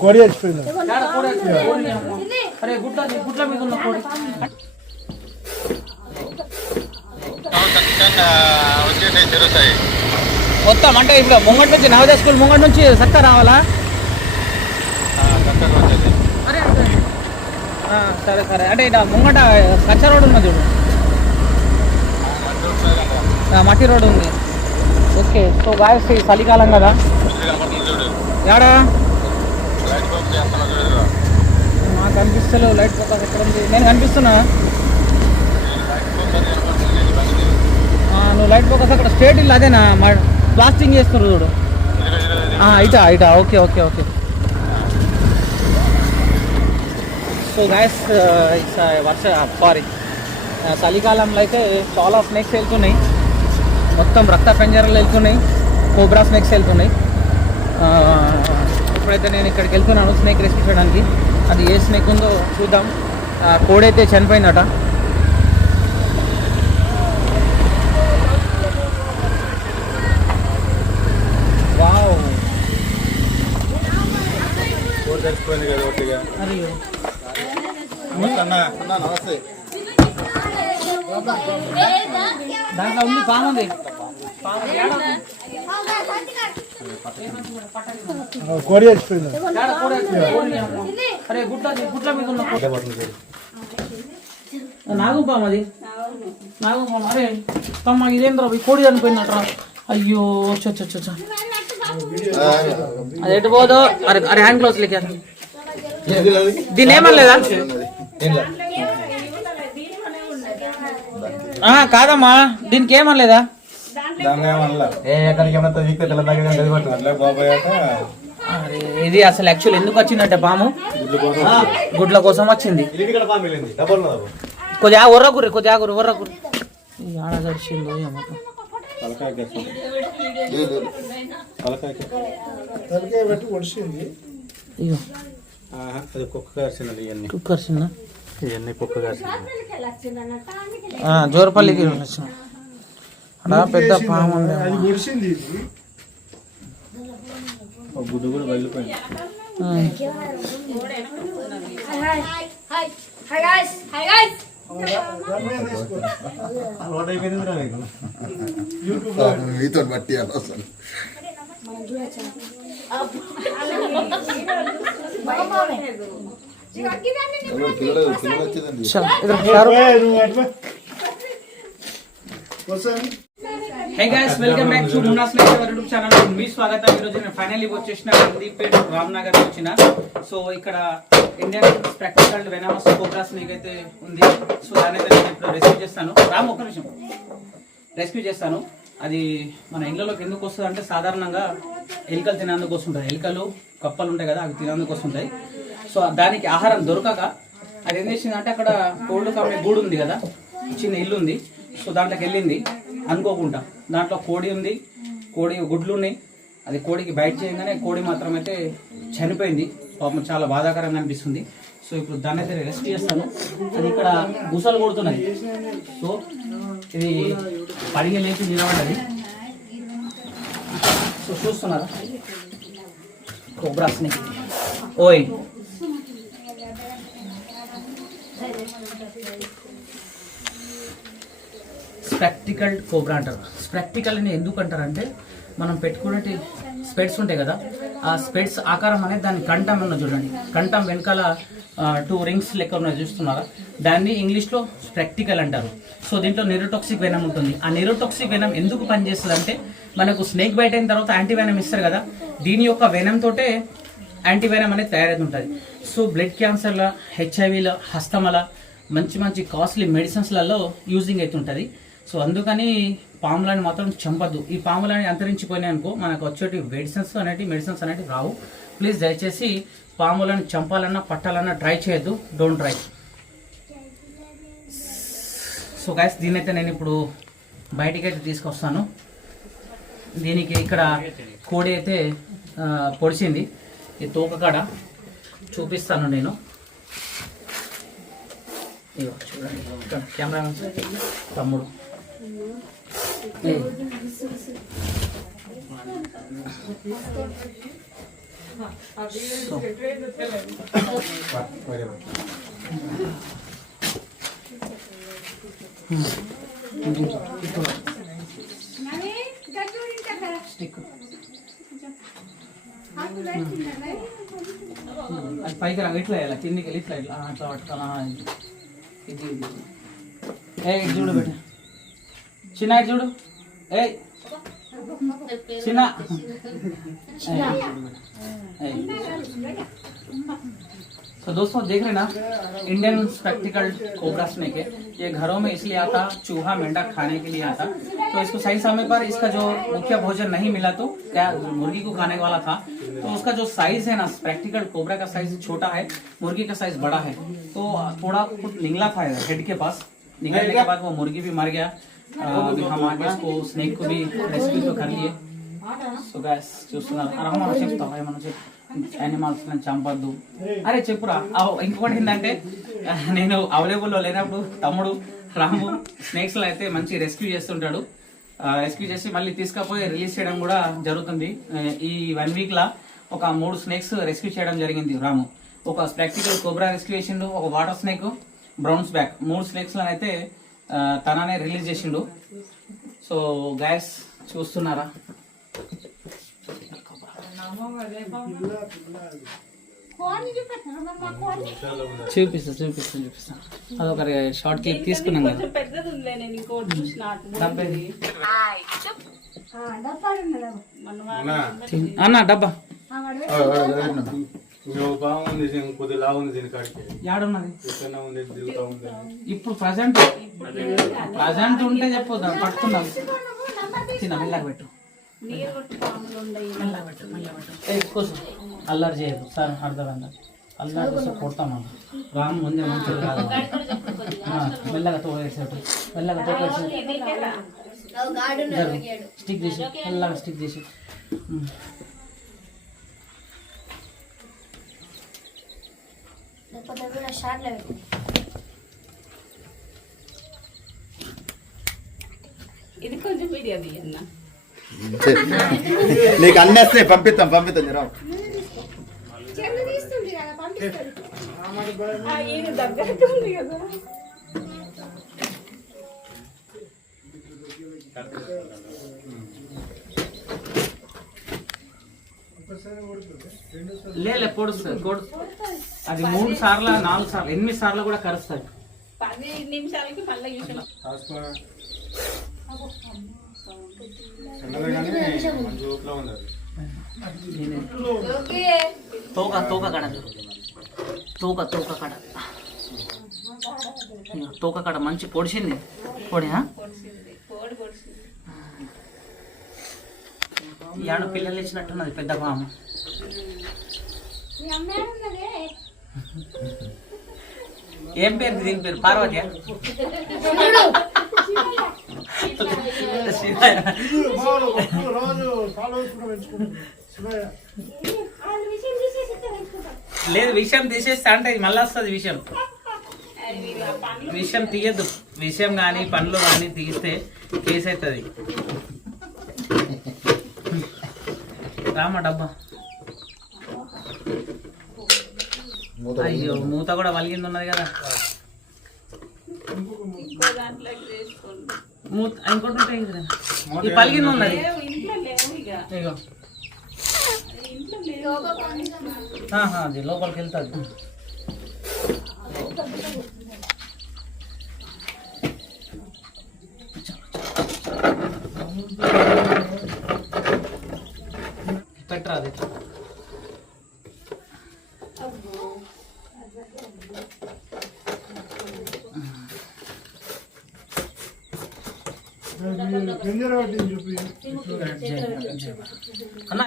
కోడి చచ్చిపోయింది. గుడ్ల మీద ఉన్న కోడి మొత్తం అంటే ఇప్పుడు ముంగటి నుంచి నవోదయ స్కూల్ ముంగటి నుంచి చక్క రావాలా? సరే సరే అంటే ఇట్లా ముంగట కచ్చ రోడ్ ఉన్నది చూడు, మట్టి రోడ్ ఉంది. ఓకే సో గాయస్ చలికాలం కదా, ఏడా నాకు కనిపిస్తలేవు లైట్ ఫోకస్ ఎక్కడ ఉంది? నేను కనిపిస్తున్నా, నువ్వు లైట్ ఫోకస్ అక్కడ స్ట్రేట్ ఇల్లు అదేనా ప్లాస్టింగ్ చేస్తున్నారు చూడు, ఇటా ఇటా okay okay okay. So guys చలికాలంలో అయితే చాలా స్నేక్స్ వెళ్తున్నాయి, మొత్తం రక్త పెంజరాలు వెళ్తున్నాయి, కోబ్రా స్నేక్స్ వెళ్తున్నాయి. ఇప్పుడైతే నేను ఇక్కడికి వెళ్తున్నాను స్నేక్ రెస్క్యూ చేయడానికి. అది ఏ స్నేక్ ఉందో చూద్దాం. కోడైతే చనిపోయిందట. వావ్ దాంట్లో ఉంది పాముంది. కోడి చచ్చిపోయింది. అరే గుడ్ల మీద ఉన్న నాగుపాము, అది నాగుపాము. అరే తమ్మ ఇదేంద్ర కోడి చనిపోయిందట్రా. అయ్యో చచ్చ అది ఎటు పోదో. అరే అరే హ్యాండ్ గ్లౌస్ లేక దీన్ని ఏమనలేదా? కాదమ్మా దీనికి ఏమనలేదా? ఇది అసలు యాక్చువల్ ఎందుకు వచ్చిందంటే పాము గుడ్ల కోసం వచ్చింది. కొద్దిగా ఒర్రకుర్రి ఒర్రకుర్రి ఆడగడిచిందో ఏమో. జోరపల్లికి వచ్చిన అలా పెద్ద పాము ఉంది. గుడ్డు కూడా వెళ్ళిపోయింది. మీతో బట్టి అసలు hey guys welcome back to Munna Snake YouTube channel. మీ స్వాగతం. ఈ రోజు నేను ఫైనల్లీ వచ్చేసిన నందిపేట రామ్నగర్ వచ్చిన. సో ఇక్కడ ఇండియన్ స్పెక్టికల్డ్ వెనమస్ కోబ్రా స్నేక్ అయితే ఉంది. సో దాని అయితే నేను ఇప్పుడు రెస్క్యూ చేస్తాను. రామ్ ఒక్క నిమిషం రెస్క్యూ చేస్తాను. అది మన ఇళ్ళలోకి ఎందుకు వస్తుంది అంటే సాధారణంగా ఎలుకలు తినేందుకు వస్తుంటాయి. ఎలుకలు కప్పలు ఉంటాయి కదా, అవి తినేందుకు వస్తుంటాయి. సో దానికి ఆహారం దొరకక అది ఏం చేసిందంటే అక్కడ కోల్డ్ కమ్మే గూడు ఉంది కదా, చిన్న ఇల్లు ఉంది. సో దాంట్లోకి వెళ్ళింది అనుకోకుండా. దాంట్లో కోడి ఉంది, కోడి గుడ్లు ఉన్నాయి. అది కోడికి బయట చేయగానే కోడి మాత్రం అయితే చనిపోయింది. పాపం చాలా బాధాకరంగా అనిపిస్తుంది. సో ఇప్పుడు దాన్ని అయితే రెస్క్యూ చేస్తాను. అది ఇక్కడ గుసలు కొడుతున్నది. సో ఇది పడిగే లేచి నిలబడ్డది. సో చూస్తున్నారా కోబ్రా స్నేక్. ఓయ్ స్పెక్టికల్డ్ కోబ్రా అంటారు. స్పెక్టికల్ అని ఎందుకు అంటారంటే మనం పెట్టుకునే స్పెట్స్ ఉంటాయి కదా, ఆ స్పెట్స్ ఆకారం అనేది దాని కంఠం ఉన్న చూడండి, కంఠం వెనకాల 2 రింగ్స్ లెక్క ఉన్నాయి చూస్తున్నారా, దాన్ని ఇంగ్లీష్లో స్పెక్టికల్ అంటారు. సో దీంట్లో న్యూరోటాక్సిక్ వెనం ఉంటుంది. ఆ న్యూరోటాక్సిక్ వెనం ఎందుకు పనిచేస్తుంది అంటే మనకు స్నేక్ బైట్ అయిన తర్వాత యాంటీవెనం ఇస్తారు కదా, దీని యొక్క వెనం తోటే యాంటీవెనం అనేది తయారైతే ఉంటుంది. సో బ్లడ్ క్యాన్సర్ల, హెచ్ఐవిల, హస్తమల, మంచి మంచి కాస్ట్లీ మెడిసిన్స్లలో యూజింగ్ అవుతుంటుంది. సో అందుకని పాములని మాత్రం చంపద్దు. ఈ పాములని అంతరించిపోయినాయి అనుకో మనకు వచ్చేటి మెడిసిన్స్ అనేవి రావు. ప్లీజ్ దయచేసి పాములను చంపాలన్నా పట్టాలన్నా ట్రై చేయొద్దు. Don't try. సో గైస్ దీన్ని అయితే నేను ఇప్పుడు బయటికి అయితే తీసుకొస్తాను. దీనికి ఇక్కడ కోడి అయితే పొడిచింది. ఈ తోక కాడ చూపిస్తాను నేను. ఇగో చూడండి ఇక్కడ కెమెరా తమ్ముడు. స్టిక్ అది పైకి రా, ఇట్లా ఇలా కిందికి వెళ్ళి ఇట్లా ఇట్లా అట్లా పట్టుకోనా ఇది ఇది ఏ ఇటు చూడు బిడ్డ చిన్న ఇటు చూడు ఏ చిన్న तो दोस्तों देख रहे ना इंडियन स्पेक्टिकल्ड कोबरा स्नेक है। ये घरों में इसलिए आता, चूहा मेंढक खाने के लिए आता। तो इसको सही समय पर इसका जो मुख्य भोजन नहीं मिला तो क्या मुर्गी को खाने वाला था, तो उसका जो साइज है ना स्पेक्टिकल्ड कोबरा का साइज छोटा है, मुर्गी का साइज बड़ा है। तो थोड़ा कुछ निगला था हेड के पास, निगलने के बाद वो मुर्गी भी मर गया। अभी हम आगे इसको स्नेक को भी रेस्क्यू तो कर लिए। సో గైస్ చూస్తున్నారు మనం చెప్తాం ఏమన్నా యానిమల్స్ చంపద్దు అరే చెప్పురా. ఇంకొకటి ఏంటంటే నేను అవైలబుల్లో లేనప్పుడు తమ్ముడు రాము స్నేక్స్ లో అయితే మంచి రెస్క్యూ చేస్తుంటాడు. రెస్క్యూ చేసి మళ్ళీ తీసుకపోయి రిలీజ్ చేయడం కూడా జరుగుతుంది. ఈ 1 వీక్ లా ఒక 3 స్నేక్స్ రెస్క్యూ చేయడం జరిగింది రాము. ఒక స్పెక్టికల్ కోబ్రా రెస్క్యూ చేసిండు, ఒక water snake, browns back, 3 snakes అయితే తననే రిలీజ్ చేసిండు. సో గైస్ చూస్తున్నారా చూపిస్తా అదొక షార్ట్ క్లిప్ తీసుకున్నాం కదా. అన్న డబ్బా ఇప్పుడు ప్రజెంట్ ఉంటే చెప్పొద్దా పట్టుకున్నాం. చిన్న మెల్లగా పెట్టు, అల్లరి చేయదు సార్, అర్థమైందా? అల్లరి చేస్తే కొడతామా రాము ముందే మంచిది కాదు. మెల్లగా తోకేసేటు, మెల్లగా తోకేసేటు, స్టిక్ చేసి మెల్లగా స్టిక్ చేసి ఇది కొంచెం వీడియో తీయన్నా. నీకు అన్నీ వస్తాయి, పంపిస్తాం రావు. ఇది దగ్గరకు ఉంది కదా. లే పొడుస్తుంది అది 3 సార్లు 4 సార్లు 8 సార్లు కూడా కరుస్తుంది. 10 నిమిషాలకి మళ్ళీ తోక కడ మంచి పొడిచింది. పొడినా యాడ పిల్లలు ఇచ్చినట్టున్నది పెద్ద పాము. ఏం పేరు దీని పేరు? పార్వతి. లేదు విషయం తీసేస్తా అంటే మళ్ళీ వస్తుంది విషయం. విషయం తీయద్దు, విషయం కానీ పండ్లు కానీ తీస్తే కేసు అవుతుంది. రామా డబ్బా. అయ్యో మూత కూడా వలిగింది ఉన్నది కదా. మూత ఇంకోటి ఉంటాయి కదా, ఈ పలిగింది ఉన్నది. అది లోపలికి వెళ్తుంది. పెట్టరా అది. గంజర పట్టింది చూపి అన్న